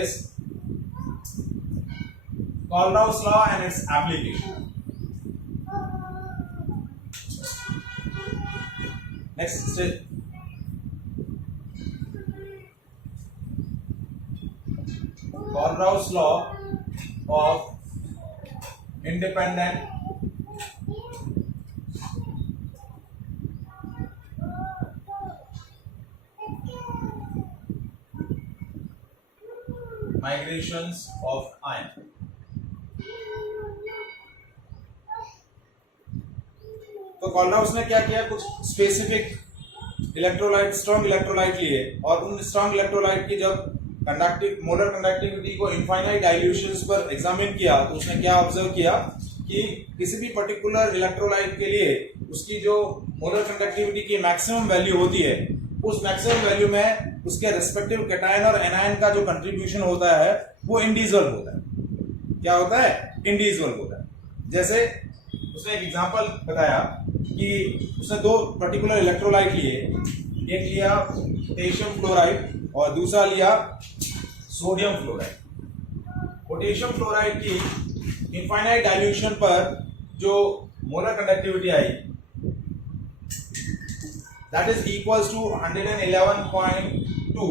is Kohlrausch law and its application. Next step. Kohlrausch law of independent migrations of ion. तो Kohlrausch ने क्या किया, कुछ specific electrolyte, strong electrolyte लिए और उन स्ट्रॉन्ग इलेक्ट्रोलाइट की जब कंडक्टिव मोलर कंडक्टिविटी को इनफाइनाइट डाइल्यूशंस पर एग्जामिन किया तो उसने क्या ऑब्जर्व किया कि किसी भी पर्टिकुलर इलेक्ट्रोलाइट के लिए उसकी जो मोलर कंडक्टिविटी की मैक्सिमम वैल्यू होती है, उस मैक्सिमम वैल्यू में उसके रिस्पेक्टिव कैटायन और एनायन का जो कंट्रीब्यूशन होता है वो इंडिविजुअल होता है। क्या होता है? इंडिविजुअल होता है। जैसे उसने एक एग्जांपल बताया कि उसने दो पर्टिकुलर इलेक्ट्रोलाइट लिए, एक लिया पोटेशियम क्लोराइड और दूसरा लिया सोडियम फ्लोराइड। पोटेशियम फ्लोराइड की इनफाइनाइट डाइल्यूशन पर जो molar conductivity I that is equals to 111.2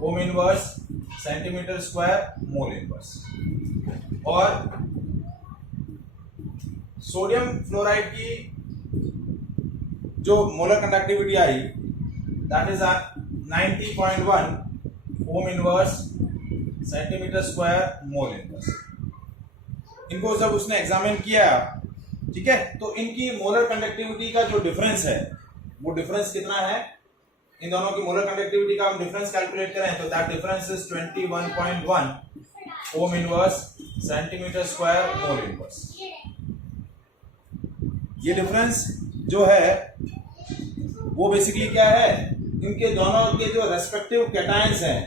ohm inverse centimeter square mole inverse। और सोडियम फ्लोराइड की जो molar conductivity I that is 90.1 ohm inverse centimeter square mole inverse। इनको जब उसने examine किया, ठीक है, तो इनकी मोलर कंडक्टिविटी का जो डिफरेंस है वो डिफरेंस कितना है, इन दोनों की मोलर कंडक्टिविटी का हम डिफरेंस कैलकुलेट करें तो that difference is 21.1 ohm inverse centimetre square mole inverse. ये डिफरेंस जो है वो बेसिकली क्या है, इनके दोनों के जो रेस्पेक्टिव कैटायंस हैं,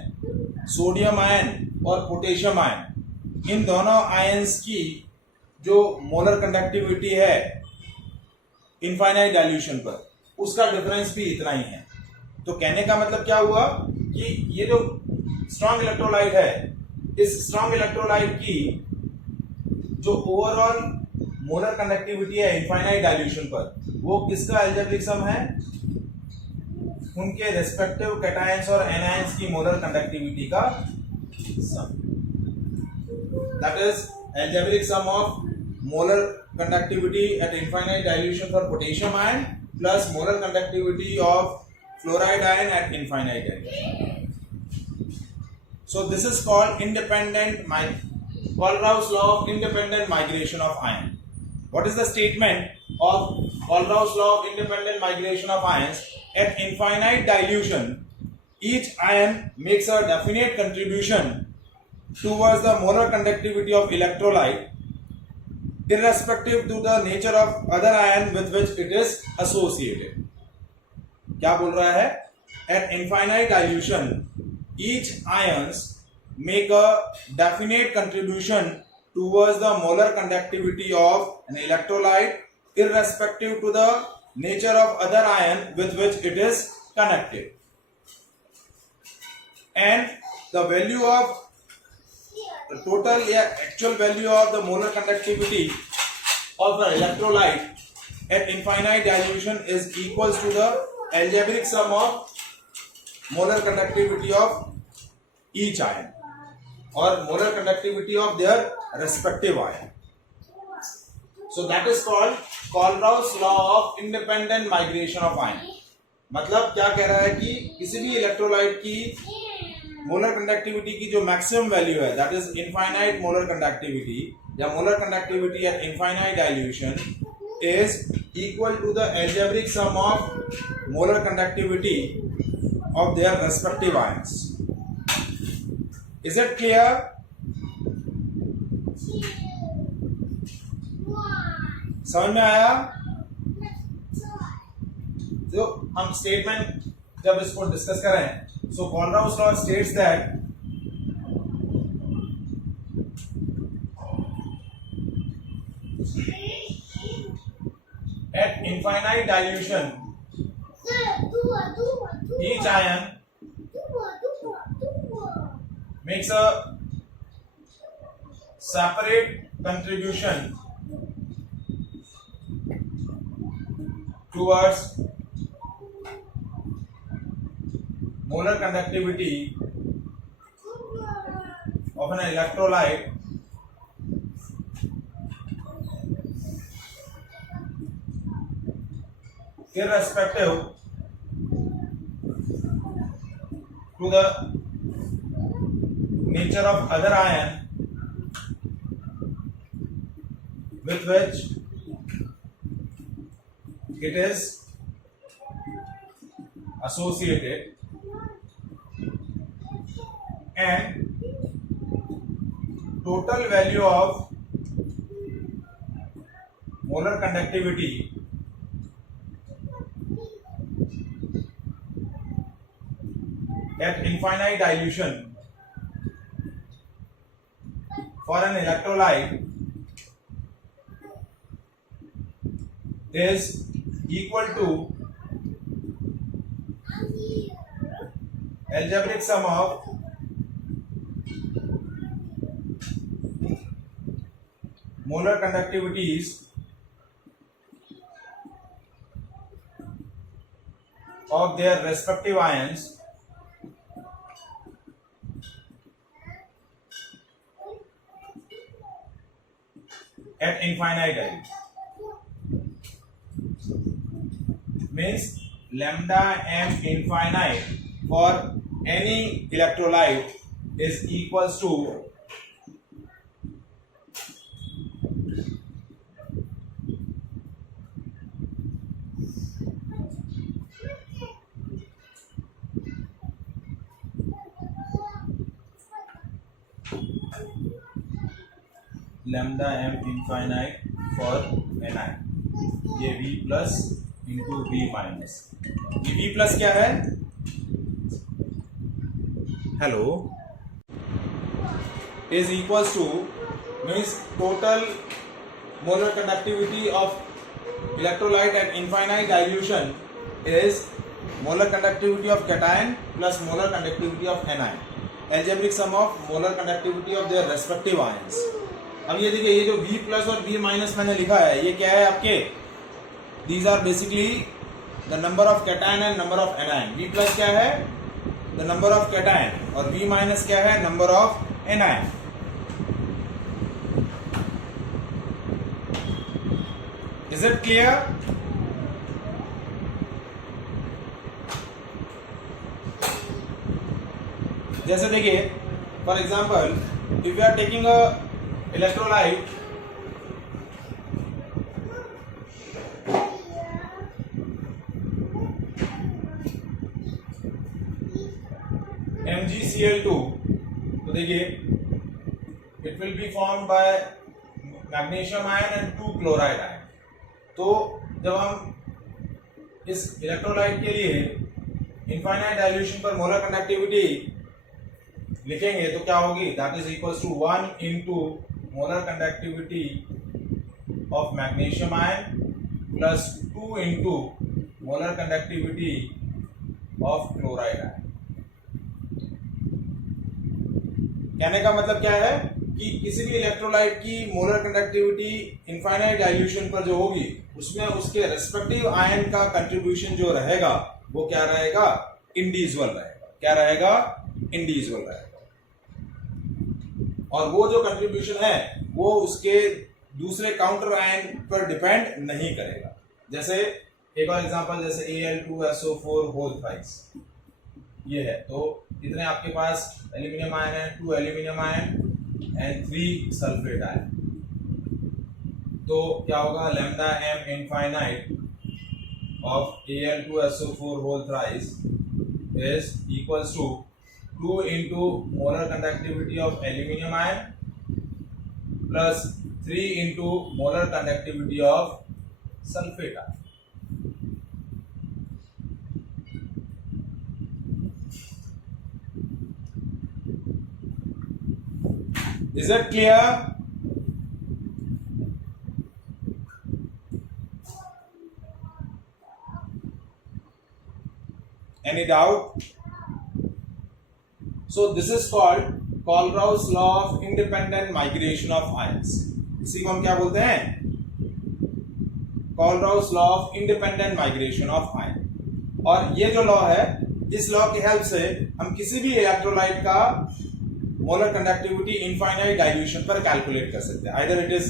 सोडियम आयन और पोटेशियम आयन, इन दोनों आयंस की जो मोलर कंडक्टिविटी है इनफाइनाइट डाइल्यूशन पर, उसका डिफरेंस भी इतना ही है। तो कहने का मतलब क्या हुआ कि ये जो स्ट्रॉन्ग इलेक्ट्रोलाइट है, इस स्ट्रॉन्ग इलेक्ट्रोलाइट की जो ओवरऑल मोलर कंडक्टिविटी है इनफाइनाइट डाइल्यूशन पर, वो किसका अलजेब्रिक सम है, उनके रेस्पेक्टिव कैटायंस और एनायंस की मोलर कंडक्टिविटी का sum. That is algebraic sum of molar conductivity at infinite dilution for potassium ion plus molar conductivity of fluoride ion at infinite dilution. So this is called Kohlrausch law of independent migration of ion. What is the statement of Kohlrausch law of independent migration of ions? At infinite dilution, each ion makes a definite contribution towards the molar conductivity of electrolyte irrespective to the nature of other ion with which it is associated। क्या बोल रहा है? At infinite dilution, each ions make a definite contribution towards the molar conductivity of an electrolyte irrespective to the nature of other ion with which it is connected, and the value of the total actual value of the molar conductivity of the electrolyte at infinite dilution is equals to the algebraic sum of molar conductivity of each ion or molar conductivity of their respective ion। So that is called Kohlrausch law of independent migration of ion। मतलब क्या कह रहा है कि किसी भी electrolyte की molar conductivity की जो मैक्सिमम वैल्यू है, that is infinite molar conductivity या molar conductivity at infinite dilution, is equal to the algebraic sum of molar conductivity of their respective ions. Is it clear? समझ में आया? तो हम स्टेटमेंट जब इसको डिस्कस करें, so Kohlrausch law states that at infinite dilution each ion makes a separate contribution towards molar conductivity of an electrolyte irrespective to the nature of other ion with which it is associated, and total value of molar conductivity at infinite dilution for an electrolyte is equal to algebraic sum of molar conductivities of their respective ions at infinite dilution. Means lambda m infinite for any electrolyte is equals to lambda m infinite for Ni. ये V plus into V minus, ये V plus क्या है, hello, is equals to means total molar conductivity of electrolyte at infinite dilution is molar conductivity of cation plus molar conductivity of anion, algebraic sum of molar conductivity of their respective ions. अब ये देखिए, ये जो V plus और V minus मैंने लिखा है, ये क्या है आपके, these are basically the number of cation and number of anion. V plus क्या है, the number of cation, और V माइनस क्या है, number of anion. Is it clear? जैसे देखिए, for example, if you are taking a electrolyte MgCl2, तो देखिए it will be formed by magnesium ion and 2 chloride ion. तो जब हम इस इलेक्ट्रोलाइट के लिए इनफाइनाइट डाइल्यूशन पर मोलर कंडक्टिविटी लिखेंगे तो क्या होगी, that is equals to 1 into molar conductivity of magnesium ion plus 2 into molar conductivity of chloride ion. कहने का मतलब क्या है कि किसी भी इलेक्ट्रोलाइट की मोलर कंडक्टिविटी इनफाइनाइट डाइल्यूशन पर जो होगी उसमें उसके रेस्पेक्टिव आयन का कंट्रीब्यूशन जो रहेगा वो क्या रहेगा, इंडिविजुअल रहेगा. क्या रहेगा, इंडिविजुअल रहेगा. और वो जो कंट्रीब्यूशन है वो उसके दूसरे काउंटर आयन पर डिपेंड नहीं करेगा. जैसे एक और एग्जांपल, जैसे Al2SO4 होल थ्राइस ये है, तो इतने आपके पास एल्यूमिनियम आयन है, 2 aluminium ion and 3 sulphate ion. तो क्या होगा, lambda m infinite of Al2SO4 whole thrice is equals to 2 into molar conductivity of aluminum ion plus 3 into molar conductivity of sulfate ion. Is it clear? Any doubt? So this is called Kohlrausch law of independent migration of ions. इसी को हम क्या बोलते हैं? Kohlrausch law of independent migration of ion. और ये जो law है, इस लॉ की हेल्प से हम किसी भी इलेक्ट्रोलाइट का मोलर कंडक्टिविटी इनफाइनाइट डाइल्यूशन पर कैलकुलेट कर सकते हैं। Either it is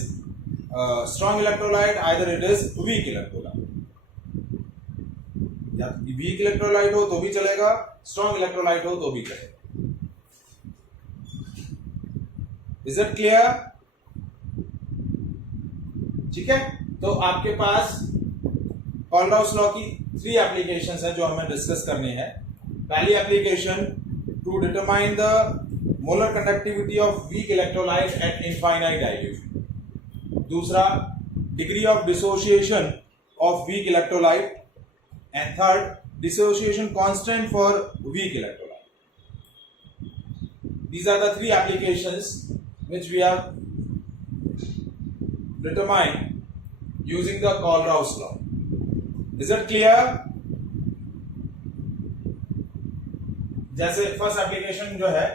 strong electrolyte, either it is weak electrolyte. या वीक इलेक्ट्रोलाइट हो तो भी चलेगा, स्ट्रॉन्ग इलेक्ट्रोलाइट हो तो भी चलेगा। Is it clear? ठीक है, तो आपके पास कॉलराउस लॉ की 3 एप्लीकेशंस है जो हमें डिस्कस करनी है। पहली application, to determine the molar conductivity of weak electrolyte at infinite dilution. दूसरा, degree of dissociation of weak electrolyte. And third, dissociation constant for weak electrolyte. These are the 3 applications which we have determined using the Kohlrausch law. Is it clear? जैसे first application जो है,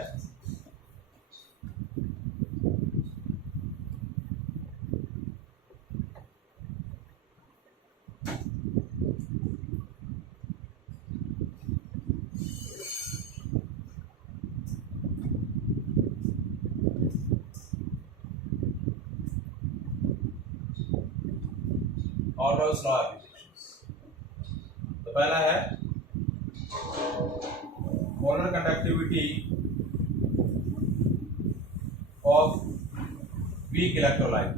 Kohlrausch law applications। तो पहला है molar conductivity of weak electrolyte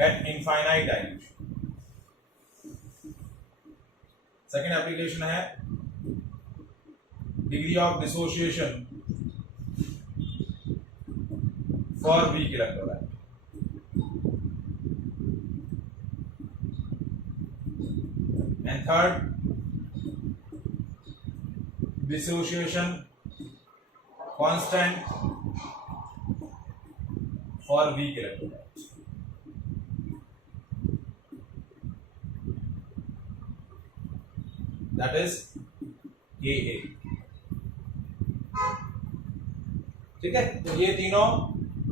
at infinite dilution. Second application है degree of dissociation for weak electrolyte. And third, dissociation constant for weak electrolytes। That is AA। ठीक है, तो ये तीनों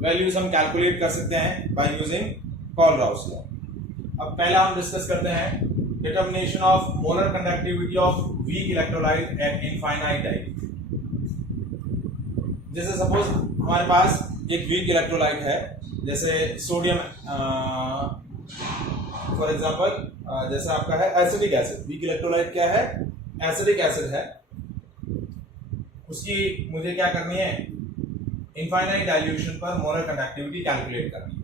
वैल्यूज हम कैलकुलेट कर सकते हैं बाय यूजिंग कॉलराउस लॉ। अब पहला हम डिस्कस करते हैं determination of molar conductivity of weak electrolyte at infinite dilution. जैसे सपोज हमारे पास एक वीक इलेक्ट्रोलाइट है, जैसे सोडियम, फॉर एग्जांपल जैसे आपका है एसिडिक एसिड। वीक इलेक्ट्रोलाइट क्या है? एसिडिक एसिड है। उसकी मुझे क्या करनी है? इनफाइनाइट डाइल्यूशन पर मोलर कंडक्टिविटी कैलकुलेट करनी है।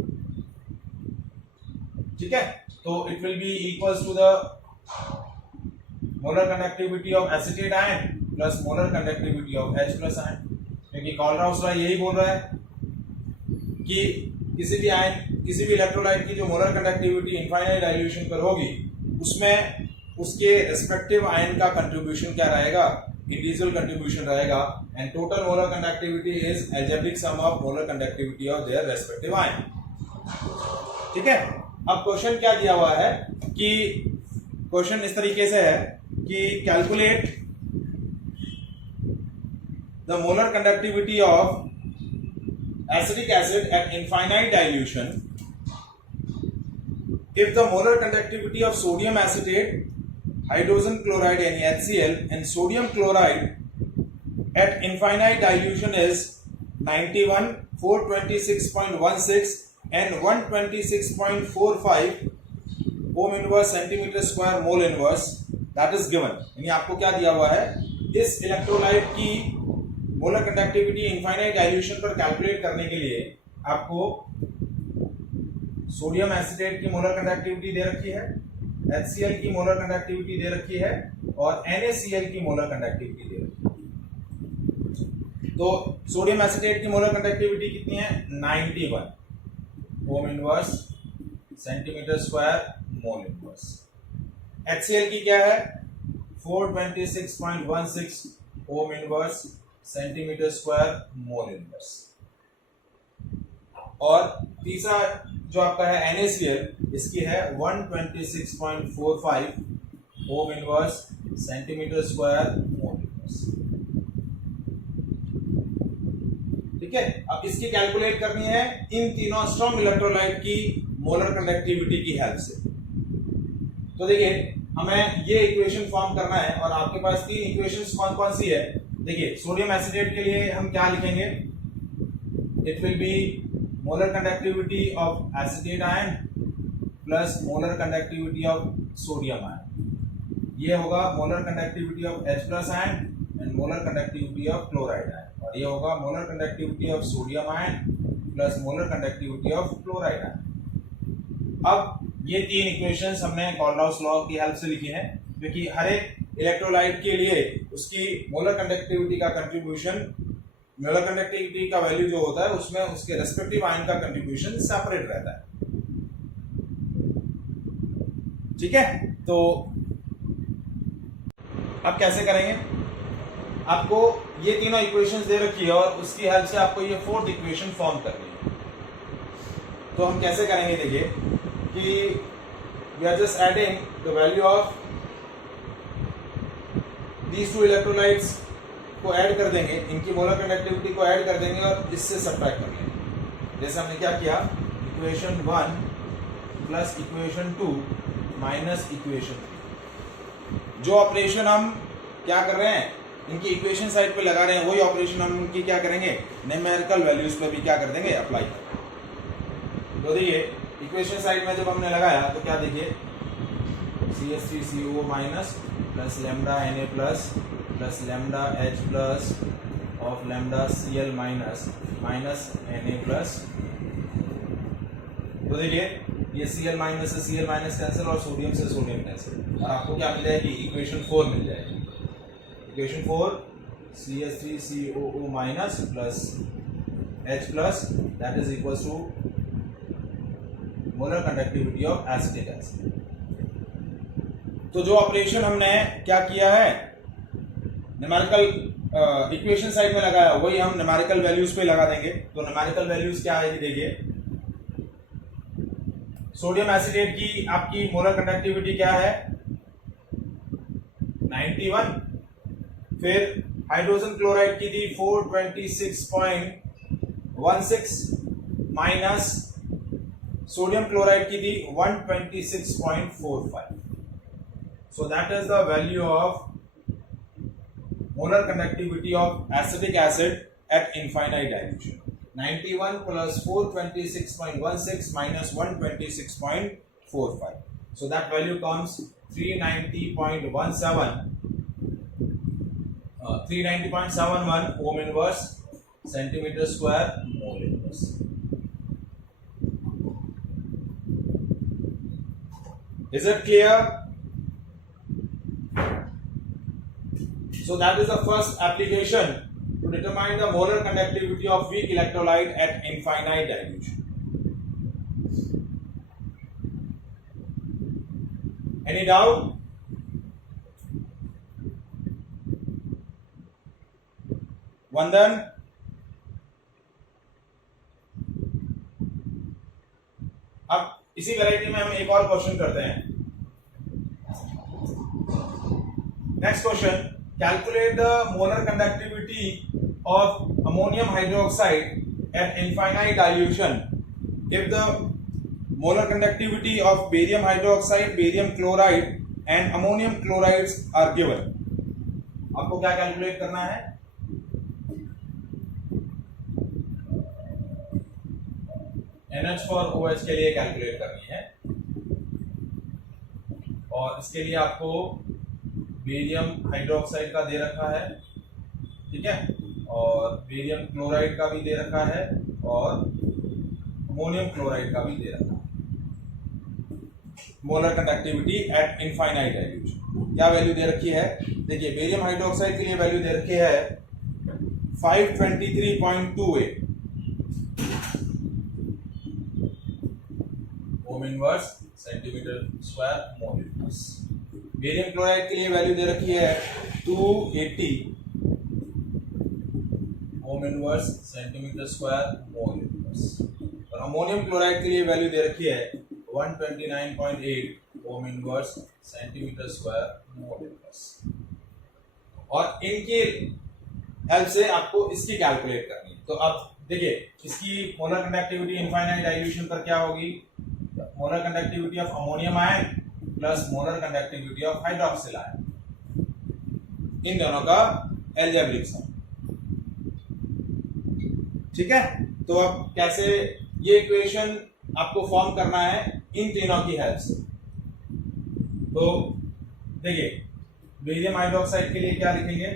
ठीक है, तो it will be equals to the molar conductivity of acetate ion plus molar conductivity of H plus ion। क्योंकि कॉलराउस लॉ यही बोल रहा है कि किसी भी आयन, किसी भी इलेक्ट्रोलाइट की जो मोलर कंडक्टिविटी इनफाइनाइट डाइल्यूशन पर होगी, उसमें उसके रिस्पेक्टिव आयन का कंट्रीब्यूशन क्या रहेगा? इंडिविजुअल कंट्रीब्यूशन रहेगा। And total molar conductivity is algebraic sum of molar conductivity of their respective ion. ठीक है, अब क्वेश्चन क्या दिया हुआ है कि क्वेश्चन इस तरीके से है कि calculate the molar conductivity of acidic acid eight infinite dilution if the molar conductivity of sodium acetate, hydrogen chloride NaHCl and sodium chloride at infinite dilution is 91, 426.16 and 126.45 ohm inverse centimeter square mole inverse, that is given। यानी आपको क्या दिया हुआ है? इस electrolyte की molar conductivity infinite dilution पर calculate करने के लिए आपको सोडियम एसिटेट की मोलर कंडक्टिविटी दे रखी है, HCl की मोलर कंडक्टिविटी दे रखी है और NaCl की मोलर कंडक्टिविटी दे रखी है। तो सोडियम एसिटेट की मोलर कंडक्टिविटी कितनी है? 91 ohm inverse centimetre square mole inverse. HCl की क्या है? 426.16 ohm inverse centimetre square mole inverse. और तीसरा जो आपका है NaCl, इसकी है 126.45 ohm inverse centimetre square mole inverse. ठीक है, अब इसकी कैलकुलेट करनी है इन तीनों स्ट्रॉन्ग इलेक्ट्रोलाइट की मोलर कंडक्टिविटी की हेल्प से। तो देखिए हमें ये इक्वेशन फॉर्म करना है और आपके पास तीन इक्वेशंस कौन कौन सी है। देखिए सोडियम एसिटेट के लिए हम क्या लिखेंगे, it will be molar conductivity of acetate ion plus molar conductivity of sodium ion. ये होगा molar conductivity of H plus ion and molar conductivity of chloride ion, और ये होगा molar conductivity of sodium ion plus molar conductivity of chloride ion. अब ये तीन equations हमने कोल्डहाउस law की हेल्प से लिखी हैं, क्योंकि हर एक इलेक्ट्रोलाइट के लिए उसकी मोलर कंडक्टिविटी का कंट्रीब्यूशन, मोलर कंडक्टिविटी का वैल्यू जो होता है उसमें उसके रेस्पेक्टिव आयन का कंट्रीब्यूशन सेपरेट रहता है। ठीक है, तो अब कैसे करेंगे, आपको ये तीनों इक्वेशंस दे रखी है और उसकी हेल्प से आपको ये फोर्थ इक्वेशन फॉर्म करनी है। तो हम कैसे करेंगे, देखिए कि we are just adding the value of these two electrolytes को ऐड कर देंगे, इनकी मोलर कंडक्टिविटी को ऐड कर देंगे और इससे सब्ट्रैक्ट कर लेंगे। जैसे हमने क्या किया, equation 1 plus equation 2 minus equation 3। जो ऑपरेशन हम क्या कर रहे हैं, इनकी इक्वेशन साइड पे लगा रहे हैं, वही ऑपरेशन हम इनकी क्या करेंगे, न्यूमेरिकल वैल्यूज पे भी क्या कर देंगे, अप्लाई करेंगे। तो देखिए इक्वेशन साइड में जब हमने लगाया तो क्या देखिए, CH3COO minus plus lambda Na plus plus lambda H plus of lambda Cl minus minus Na plus. तो देखिए ये Cl माइनस से Cl माइनस कैंसिल और सोडियम से सोडियम कैंसिल, और आपको क्या मिल जाएगी, इक्वेशन 4 मिल जाएगी। Equation 4 CH3COO minus plus H plus that is equal to molar conductivity of acetic acid. तो जो ऑपरेशन हमने क्या किया है, न्यूमेरिकल इक्वेशन साइड में लगाया, वही हम न्यूमेरिकल वैल्यूज पे लगा देंगे। तो न्यूमेरिकल वैल्यूज क्या आएगी, देखिए सोडियम एसिटेट की आपकी मोलर कंडक्टिविटी क्या है, 91। फिर हाइड्रोजन क्लोराइड की थी 426.16 माइनस सोडियम क्लोराइड की थी 126.45। So that is the value of molar conductivity of acetic acid eight infinite dilution. 91 plus 426.16 minus 126.45. So that value comes 390.71 ohm inverse centimeter square mole inverse. Is it clear? So that is the first application to determine the molar conductivity of weak electrolyte at infinite dilution. Any doubt? Vandan? अब इसी variety में हम एक और question करते हैं। Next question, calculate the molar conductivity of ammonium hydroxide at infinite dilution if the molar conductivity of barium hydroxide, barium chloride and ammonium chlorides are given. आपको क्या कैलकुलेट करना है, NH for OH के लिए calculate करनी है, और इसके लिए आपको बेरियम हाइड्रोक्साइड का दे रखा है, ठीक है, और बेरियम क्लोराइड का भी दे रखा है और अमोनियम क्लोराइड का भी दे रखा है। Molar conductivity at infinite dilution क्या वैल्यू दे रखी है, देखिए बेरियम हाइड्रोक्साइड के लिए वैल्यू दे रखी है 523.28 ohm inverse centimetre square mole inverse. Barium chloride के लिए वैल्यू दे रखी है 280 ohm inverse centimetre square mole inverse, और अमोनियम क्लोराइड के लिए वैल्यू दे रखी है 129.8 ohm inverse centimetre square mole inverse. और इनके हेल्प से आपको इसकी कैलकुलेट करनी है। तो अब देखिए इसकी मोलर कंडक्टिविटी इनफाइनाइट डाइल्यूशन पर क्या होगी, molar conductivity of ammonium ion plus molar conductivity of hydroxyl ion, इन दोनों का एल्जेब्रिक सम। ठीक है, तो अब कैसे ये इक्वेशन आपको फॉर्म करना है इन तीनों की हेल्प से। तो देखिए बेरियम हाइड्रोक्साइड के लिए क्या लिखेंगे,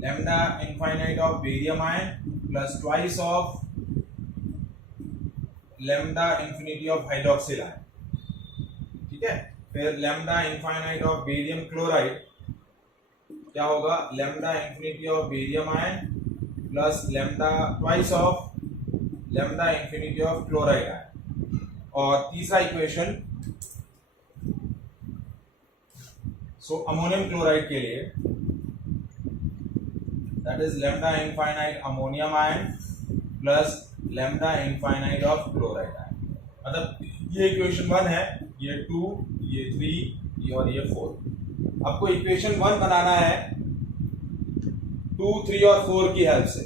lambda infinite of barium ion plus twice of lambda infinity of hydroxyl ion. ठीक है, फिर lambda infinite of barium chloride क्या होगा, lambda infinity of barium ion plus lambda twice of lambda infinity of chloride ion. और तीसरा equation ammonium chloride के लिए that is lambda infinite ammonium ion plus lambda infinite of chloride ion. मतलब ये equation 1 है, ये 2, ये 3, ये और ये 4। आपको इक्वेशन 1 बनाना है 2, 3 और 4 की हेल्प से।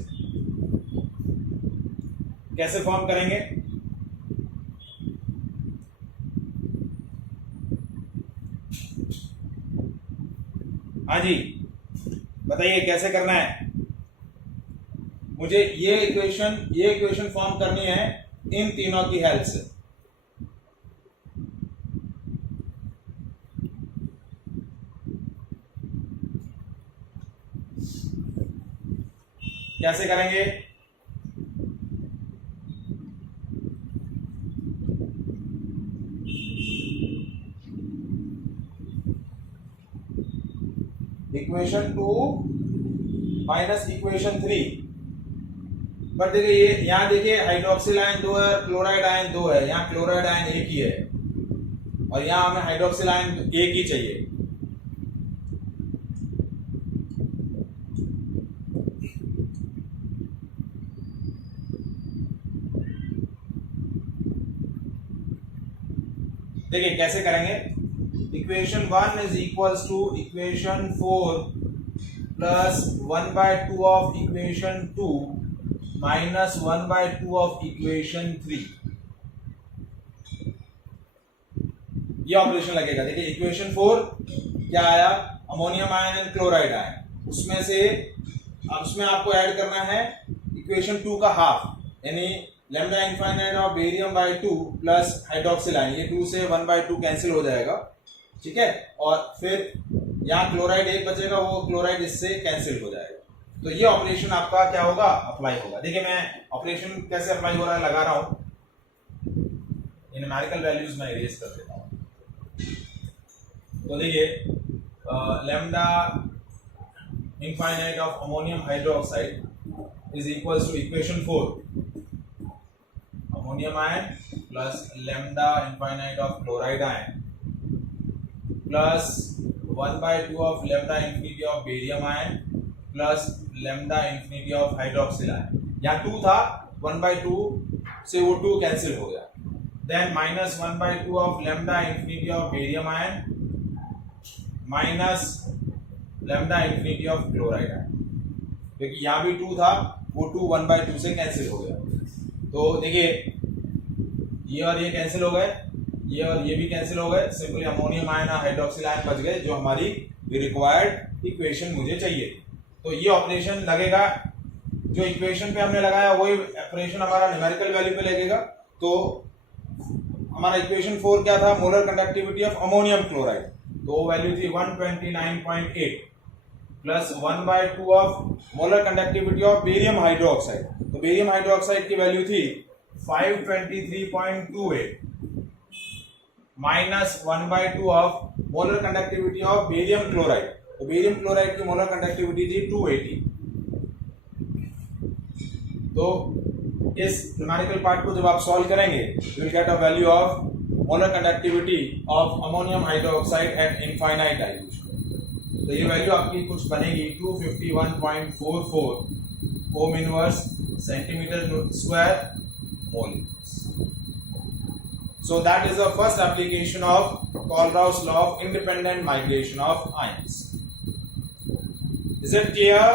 कैसे फॉर्म करेंगे, हाँ जी बताइए कैसे करना है। मुझे ये इक्वेशन फॉर्म करनी है इन तीनों की हेल्प से। कैसे करेंगे, इक्वेशन 2 माइनस इक्वेशन 3। बट देखिए ये यहाँ देखिए हाइड्रोक्सिल आयन 2 है, क्लोराइड आयन 2 है, यहाँ क्लोराइड आयन 1 ही है और यहाँ हमें हाइड्रोक्सिल आयन 1 ही चाहिए। देखिए कैसे करेंगे, equation 1 is equals to equation 4 plus 1/2 of equation 2 minus 1/2 of equation 3। ये ऑपरेशन लगेगा। देखिए इक्वेशन 4 क्या आया, ammonium ion and chloride ion, उसमें से अब उसमें आपको ऐड करना है इक्वेशन 2 का हाफ, यानी lambda infinite of barium by 2 plus hydroxyl ion, ये 2 से 1/2 कैंसिल हो जाएगा। ठीक है, और फिर यहाँ क्लोराइड 1 बचेगा, वो क्लोराइड इससे कैंसिल हो जाएगा। तो ये ऑपरेशन आपका क्या होगा, अप्लाई होगा। देखिए मैं ऑपरेशन कैसे अप्लाई हो रहा है लगा रहा हूं, इन न्यूमेरिकल वैल्यूज में इरेज कर देता हूं। तो देखिए lambda infinite of ammonium hydroxide is equals to equation 4 ammonium ion plus lambda infinite of chloride ion plus 1/2 of lambda infinity of barium ion plus lambda infinity of hydroxyl ion. यहाँ 2 था, 1/2 से वो 2 cancel हो गया। Then minus 1/2 of lambda infinity of barium ion minus lambda infinity of chloride ion, क्योंकि यहाँ भी 2 था, वो 2 1/2 से कैंसिल हो गया। तो देखिए ये और ये कैंसिल हो गए, ये और ये भी कैंसिल हो गए, सिंपली अमोनियम आयन और हाइड्रोक्सिल आयन बच गए, जो हमारी रिक्वायर्ड इक्वेशन मुझे चाहिए। तो ये ऑपरेशन लगेगा, जो इक्वेशन पे हमने लगाया वही ऑपरेशन हमारा न्यूमेरिकल वैल्यू पे लगेगा। तो हमारा इक्वेशन 4 क्या था, molar conductivity of ammonium chloride, तो वैल्यू थी 129.8 plus 1/2 of molar conductivity of barium hydroxide, तो बेरियम हाइड्रोक्साइड की वैल्यू थी 523.28 minus 1/2 of molar conductivity of barium chloride, तो बेरियम क्लोराइड की मोलर कंडक्टिविटी थी 280। तो इस न्यूमेरिकल पार्ट को जब आप सॉल्व करेंगे you will get a value of molar conductivity of ammonium hydroxide eight infinite dilution. तो ये वैल्यू आपकी कुछ बनेगी 251.44 ohm inverse centimetre square mole. So that is the first application of Kohlrausch law of independent migration of ions. Is it clear?